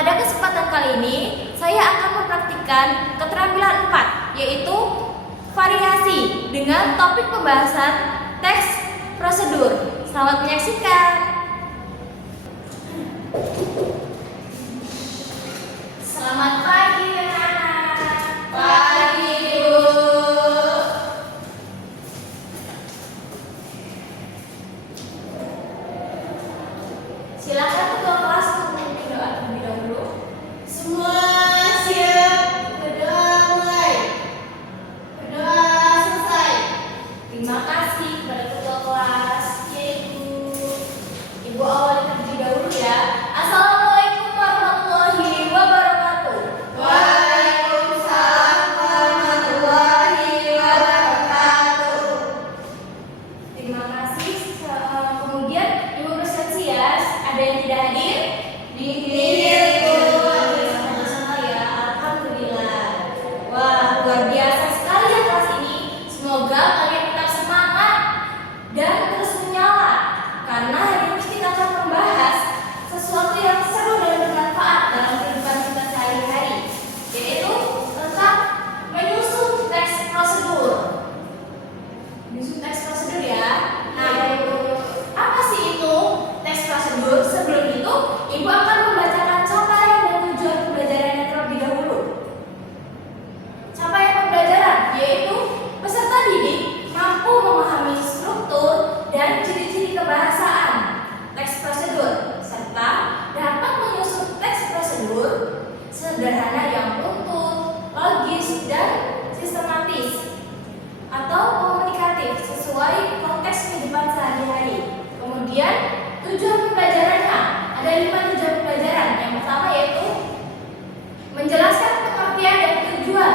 Pada kesempatan kali ini, saya akan mempraktikkan keterampilan 4, yaitu variasi dengan topik pembahasan teks prosedur. Selamat menyaksikan. Selamat pagi, anak-anak. Pagi, Bu. Silakan ketua kelas untuk memimpin doa terlebih dahulu. Semua siap, berdoa mulai. Berdoa selesai. Terima kasih kepada ketua kelas, yaitu Ibu awali terlebih dahulu ya. Assalamualaikum warahmatullahi wabarakatuh. Waalaikumsalam warahmatullahi wabarakatuh. Terima kasih. Kemudian Ibu persepsi ya. Ada yang tidak hadir? Hadir, Bu. Sama-sama ya. Alhamdulillah. Wah, luar biasa sekali ya kelas ini. Semoga kalian tetap semangat dan terus menyala, karena hari ini kita akan membahas sesuatu yang seru dan bermanfaat dalam kehidupan kita sehari-hari, yaitu tentang menyusun teks prosedur. Menyusun teks prosedur ya. Nah, apa sih itu teks prosedur? Sebelum itu, Ibu akan membacakan capaian dan tujuan pembelajarannya terlebih dahulu. Capaian pembelajaran yaitu peserta didik mampu memahami struktur dan ciri-ciri kebahasaan teks prosedur, serta dapat menyusun teks prosedur sederhana yang runtut, logis, dan sistematis atau komunikatif sesuai konteks kehidupan sehari-hari. Kemudian tujuan pembelajarannya, ada 5 tujuan pembelajaran. Yang pertama yaitu menjelaskan pengertian dan tujuan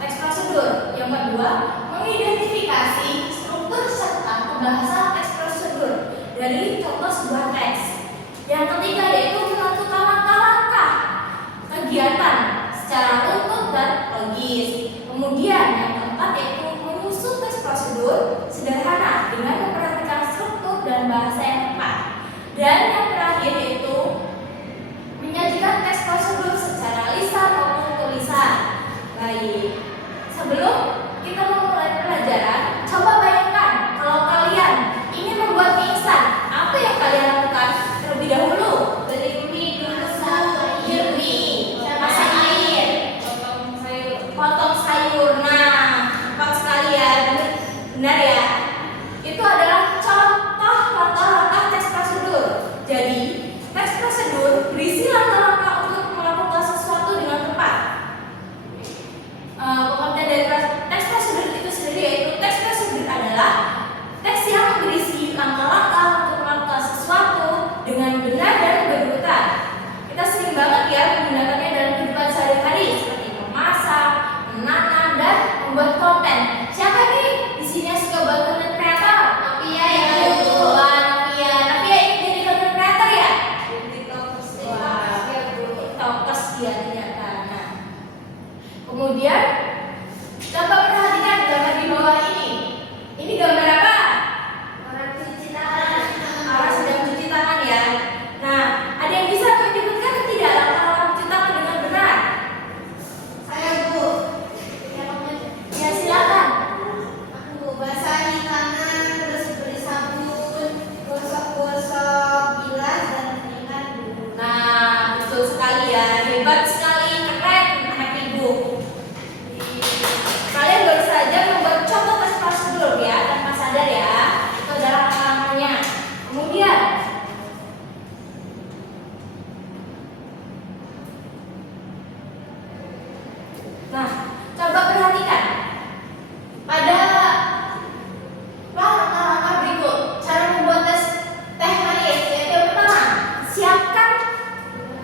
teks prosedur. Yang kedua, mengidentifikasi struktur serta pembahasan teks prosedur dari contoh sebuah teks. Yang ketiga yaitu menentukan langkah-langkah kegiatan secara runtut dan logis. Kemudian yang keempat yaitu menyusun teks prosedur sederhana dengan memperhatikan struktur dan bahasa yang tepat. Dan yang terakhir yaitu menyajikan teks prosedur secara lisan maupun tulisan. Baik, sebelum kita memulai pelajaran, coba bayangkan kalau kalian ingin membuat mie instan, apa yang kalian lakukan terlebih dahulu? Beli mie dulu, mie, masak air, potong sayur. Nah, tepat sekali ya, benar ya. Itu adalah contoh langkah-langkah teks prosedur. Jadi, teks prosedur berisi langkah-langkah untuk melakukan sesuatu dengan tepat. Pengertian dari teks prosedur itu sendiri yaitu teks prosedur adalah teks yang berisi langkah-langkah untuk melakukan sesuatu dengan benar dan berurutan. Kita sering banget ya menggunakannya dalam kehidupan sehari-hari seperti memasak, menanam, dan membuat konten. Siapa nih di sini yang suka buat konten kreator? Novia ya, Wah, Novia ingin jadi konten kreator ya? Wah, TikTokers dia ternyata. Nah, kemudian coba perhatikan gambar di bawah ini. Ini gambar apa? Orang cuci tangan. Orang sedang cuci tangan ya. Nah, ada yang bisa menyebutkan tidak langkah-langkah cuci tangan dengan benar? Saya, Bu. Ya, silakan. Aku basahi tangan, terus beri sabun, gosok-gosok bilas dan keringat dulu. Nah, betul sekali ya. Hebat sekali, keren anak ibu. Kalian baru saja membuat contoh tes prosedur ya, tanpa sadar ya. Itu adalah langkah-langkahnya. Kemudian, nah, coba perhatikan. Pada langkah-langkah berikut, cara membuat teh manis yaitu yang pertama, siapkan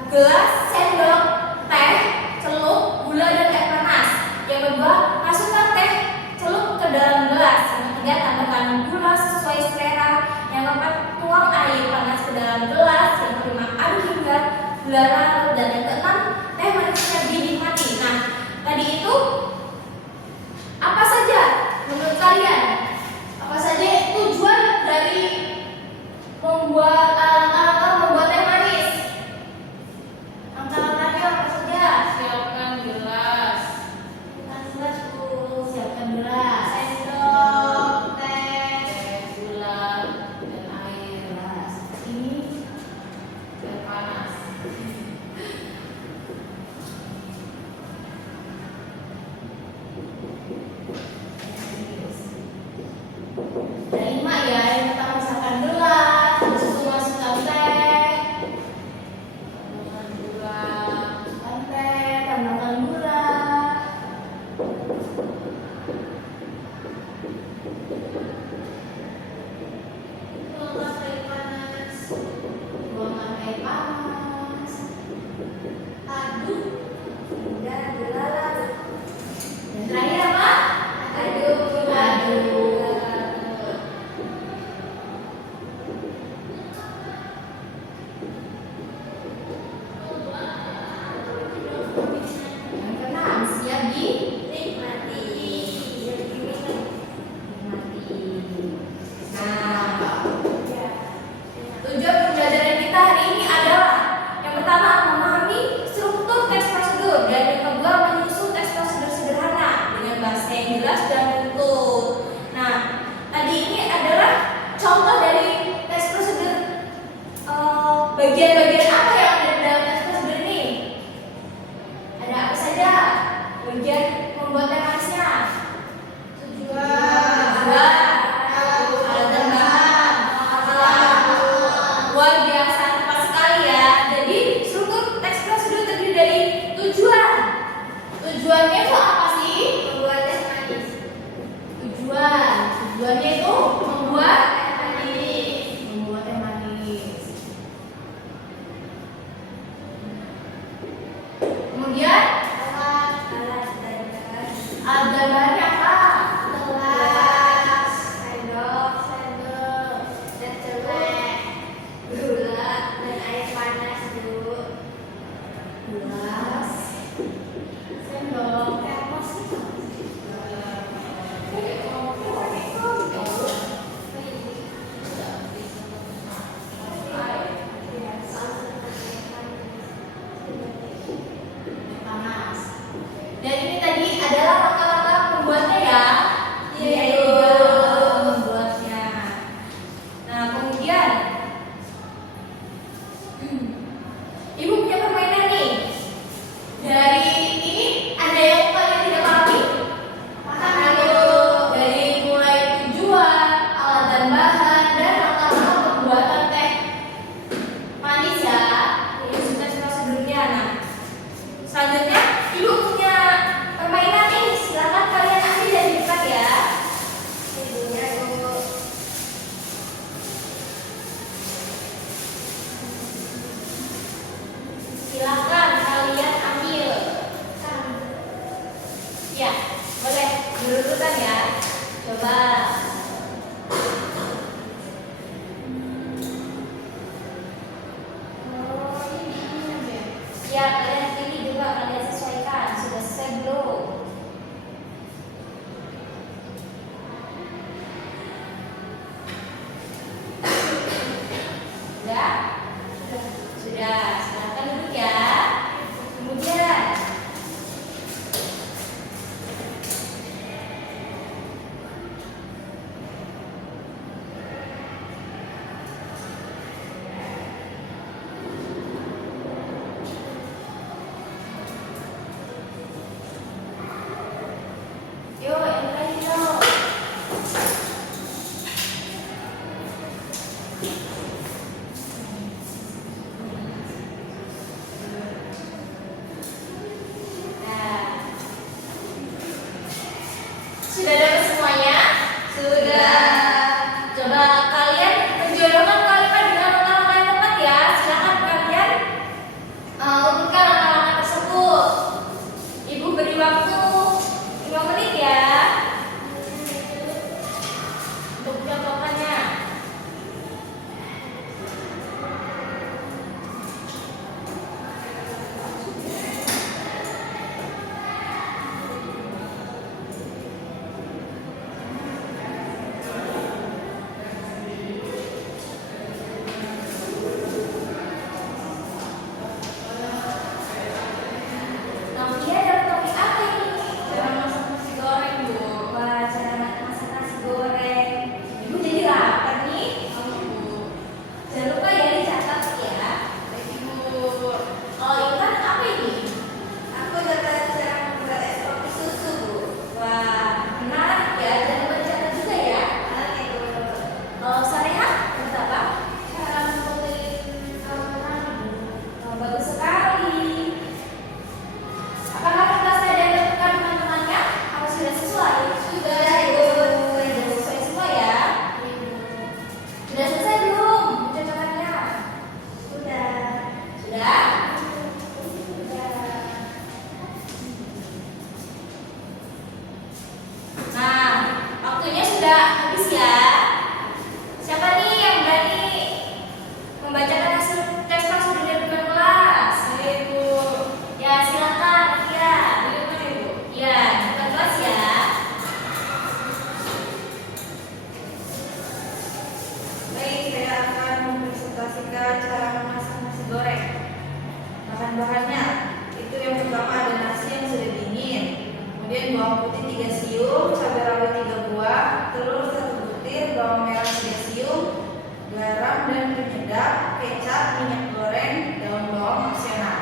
gelas, sendok, teh, celup, gula, dan air panas. Yang kedua, masukkan teh celup ke dalam gelas. Yang ketiga, tambahkan gula sesuai selera. Yang keempat, tuang air panas ke dalam gelas. Yang kelima, aduk hingga gula larut. Dan yang keenam, teh manisnya dinikmati. Nah, tadi itu apa saja menurut kalian? Apa saja tujuan dari membuat langkah-langkah membuat teh manis? Langkah-langkah berlalu. Dan terakhir apa? Adu. Yang keenam, siap dinikmati. Nah, tujuan pembelajaran kita hari ini adalah yang pertama memahami struktur teks prosedur dan yang kedua menyusun teks prosedur sederhana dengan bahasa yang jelas dan utuh. Nah, tadi ini adalah contoh dari teks prosedur. Bagian-bagian apa yang ada di dalam teks prosedur ini? Ada apa saja? Bagian membuat temasnya. Luar biasa, tepat sekali ya. Jadi struktur teks prosedur terdiri dari tujuan. Tujuannya itu apa sih? Membuat teh manis. Tujuannya itu membuat Manis. teh manis. Kemudian alat gambarnya apa? Gelas, sendok, dan celek, gula, dan air panas dulu. Gelas, sendok, termos. Panas. Dan ini tadi adalah langkah-langkah membuatnya ya. Iya. Ini juga membuatnya. Nah, kemudian Ibu punya permainan nih. Dari ini ada yang kalian tidak pahami? Paham, Ibu. Dari mulai tujuan, alat dan bahan, dan langkah-langkah pembuatan teh manis ya. Ini sudah prosedurnya. Nah, selanjutnya Ibu punya permainan nih. Silakan kalian ambil dan dibuat ya. Ibunya dulu. Silakan kalian ambil. Ya, boleh berurutan ya. Coba. Oh, ini aja. Ya, kalian pilih juga, kalian sesuaikan. Sudah selesai belum? Sudah? Sudah. Silakan duduk ya. Kemudian bahan-bahannya. Itu yang pertama ada nasi yang sudah dingin, kemudian bawang putih 3 siung, cabai rawit 3 buah, telur 1 butir, bawang merah 3 siung, garam dan penyedap, kecap, minyak goreng, daun bawang opsional.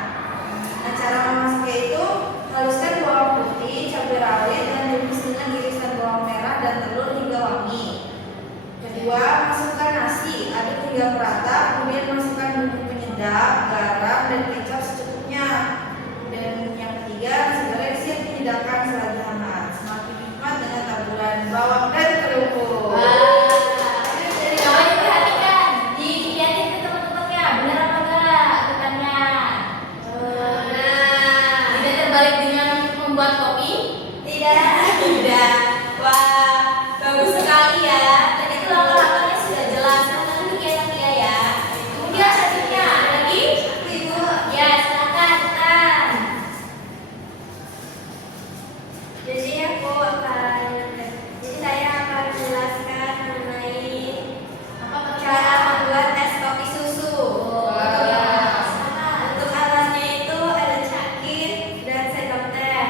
Nah, cara memasaknya itu haluskan bawang putih, cabai rawit dan tumis dengan irisan bawang merah dan telur hingga wangi. Kedua, masukkan nasi, aduk hingga merata, kemudian masukkan bumbu penyedap, garam dan kecap secukupnya. Dan yang ketiga, nasi goreng siap dihidangkan selagi hangat. Semakin nikmat dengan taburan bawang dan kerupuk. Coba diperhatikan, dilihatin ke teman-temannya, benar apa enggak ikutannya? Tidak terbalik dengan membuat kopi? Tidak. Wah, bagus sekali ya. Tadi itu langkah-langkahnya sudah jelas, teman-teman duduk ya. Kemudian selanjutnya ada lagi? Ibu. Ya, silakan Tan. Jadi saya akan menjelaskan mengenai Apa cara membuat es kopi susu. Untuk alatnya itu ada cangkir dan sendok teh.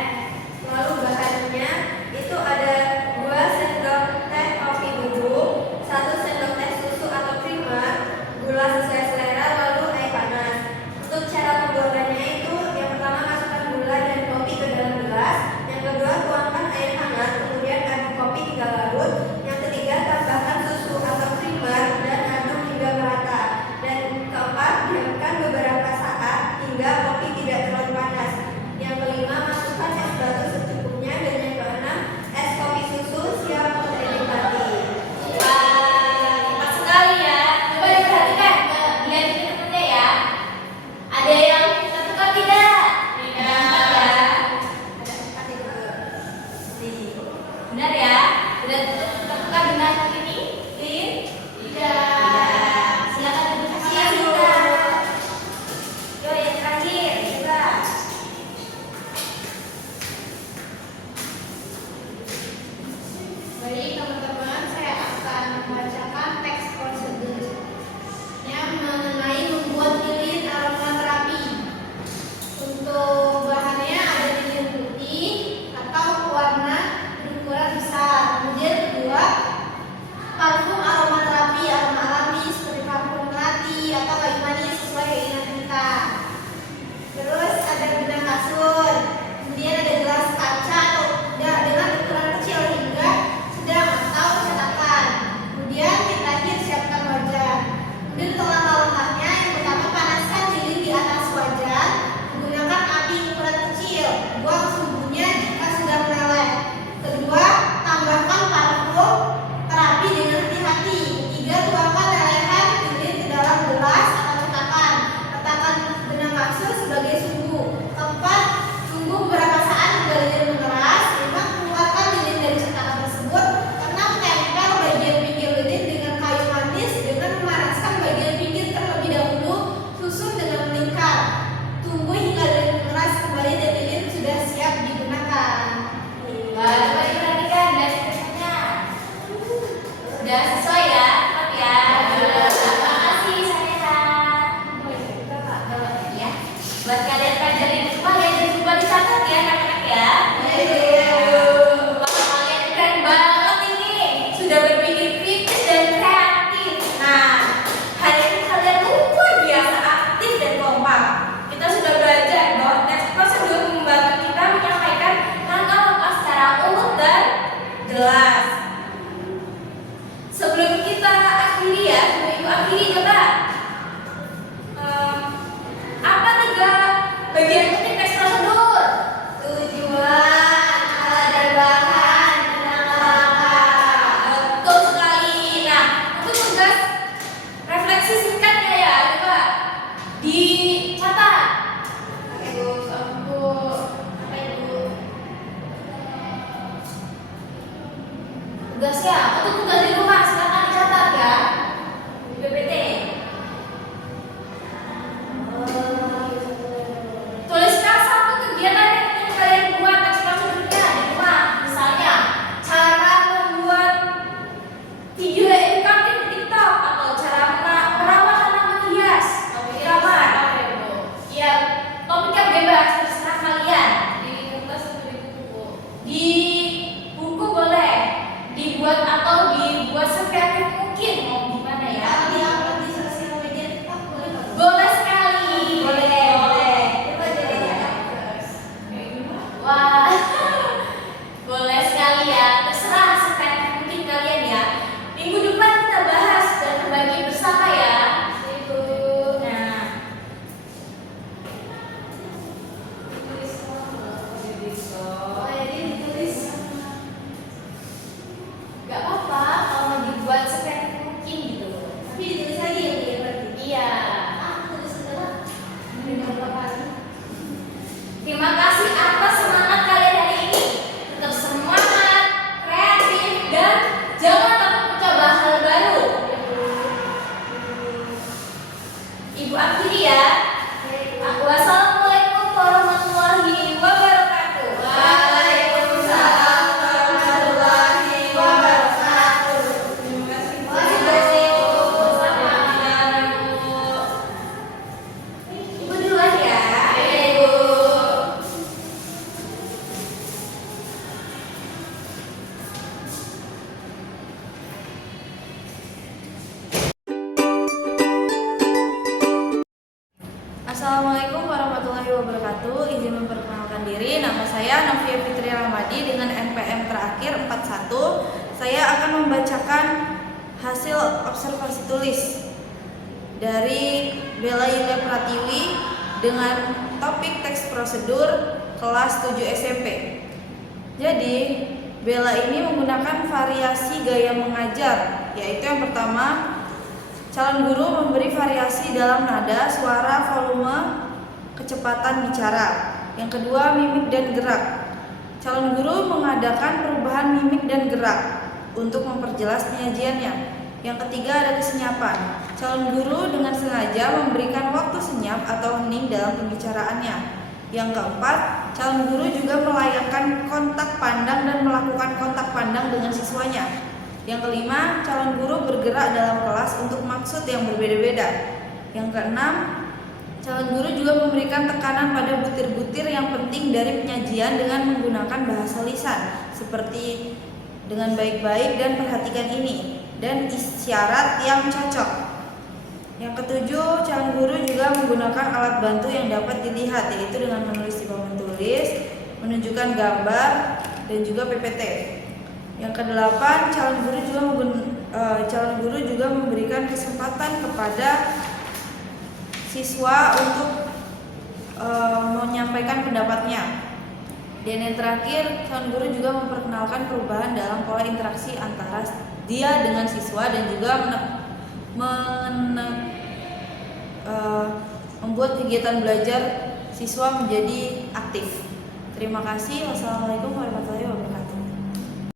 Lalu bahannya itu ada 2 sendok teh kopi bubuk, 1 sendok teh susu atau creamer, gula sesuai selera, lalu air panas. Untuk cara pembuatannya itu yang pertama masukkan gula dan kopi ke dalam gelas, yang kedua tuangkan air hangat, kemudian aduk kopi hingga larut, yang ketiga tambahkan susu atau creamer dan aduk hingga merata, dan keempat diamkan beberapa saat hingga kopi tidak terlalu panas. Yang kelima masukkan es batu secukupnya, dan yang keenam es kopi susu siap untuk dinikmati. Wah, cepat sekali ya. Coba diperhatikan, lihat ke temennya ya. Ada yang tertukar tidak? Tidak ya. Benar ya? Sudah tertukar dengan ini? Lin? Tidak. Silakan duduk Iya, kembali. Bu. Yo, yang terakhir, coba. Baik teman-teman, saya akan membacakan teks prosedurnya mengenai membuat lilin aromaterapi. Untuk bahannya ada lilin putih atau warna berukuran besar. Kemudian kedua, parfum aromaterapi, aroma alami seperti parfum melati atau kayu manis sesuai keinginan kita. Terus ada benang kasur, kemudian ada gelas kaca atau dengan ukuran kecil hingga sedang atau cetakan. Kemudian yang terakhir siapkan wajan. Kemudian untuk langkah-langkahnya, yang pertama panaskan lilin di atas wajan menggunakan api ukuran kecil. Buang suhunya jika sudah meleleh. Kedua, tambahkan parfum terapi dengan hati-hati. Ketiga, tuangkan lelehan lilin ke dalam gelas atau cetakan. Letakkan benang kasur sebagai suhu. Keempat, tunggu beberapa saat hingga lilin mengeras. Lima, keluarkan lilin dari cetakan tersebut. Enam, tempel bagian pinggir lilin dengan kayu manis dengan memanaskan bagian pinggir terlebih dahulu, susun dengan melingkar. Tunggu hingga lilin mengeras kembali dan lilin sudah siap digunakan. Wah, coba diperhatikan dari temennya. Sudah sesuai ya? Tepat ya? Terima kasih, Saneha. Ya. Buat kalian pelajar yang lupa ya, jangan lupa dicatat ya, anak-anak ya. Wah, kalian keren banget ini. Sudah berpikir kritis dan kreatif. Nah, hari ini kalian luar biasa aktif dan kompak. Kita sudah belajar bahwa teks prosedur membantu kita menyampaikan langkah-langkah secara urut dan jelas. Sebelum kita akhiri ya, sebelum ibu akhiri coba. Apa 3 bagian penting teks prosedur? Tujuan, alat dan bahan, langkah-langkah. Betul sekali. Nah, untuk tugas refleksi singkatnya ya, coba dicatat. Oke, Bu. Apa Ibu? Tugasnya, untuk tugas di rumah silakan dicatat ya. Di PPT. Tuliskan 1 kegiatan yang ingin kalian buat teks prosedurnya di rumah. Misalnya, cara membuat video edukatif di TikTok atau cara merawat tanaman hias di kamar. Ya, wabarakatuh. Izin memperkenalkan diri, nama saya Novia Fitri Ramadi dengan NPM terakhir 41. Saya akan membacakan hasil observasi tulis dari Bella Yulia Pratiwi dengan topik teks prosedur kelas 7 SMP. Jadi, Bella ini menggunakan variasi gaya mengajar, yaitu yang pertama, calon guru memberi variasi dalam nada, suara, volume, kecepatan bicara. Yang kedua, mimik dan gerak. Calon guru mengadakan perubahan mimik dan gerak untuk memperjelas penyajiannya. Yang ketiga, ada kesenyapan. Calon guru dengan sengaja memberikan waktu senyap atau hening dalam pembicaraannya. Yang keempat, calon guru juga melayangkan kontak pandang dan melakukan kontak pandang dengan siswanya. Yang kelima, calon guru bergerak dalam kelas untuk maksud yang berbeda-beda. Yang keenam, calon guru juga memberikan tekanan pada butir-butir yang penting dari penyajian dengan menggunakan bahasa lisan, seperti dengan baik-baik dan perhatikan ini, dan isyarat yang cocok. Yang ketujuh, calon guru juga menggunakan alat bantu yang dapat dilihat, yaitu dengan menulis di papan tulis, menunjukkan gambar, dan juga PPT. Yang kedelapan, calon guru juga memberikan kesempatan kepada siswa untuk menyampaikan pendapatnya. Dan yang terakhir, calon guru juga memperkenalkan perubahan dalam pola interaksi antara dia dengan siswa dan juga membuat kegiatan belajar siswa menjadi aktif. Terima kasih. Wassalamualaikum warahmatullahi wabarakatuh.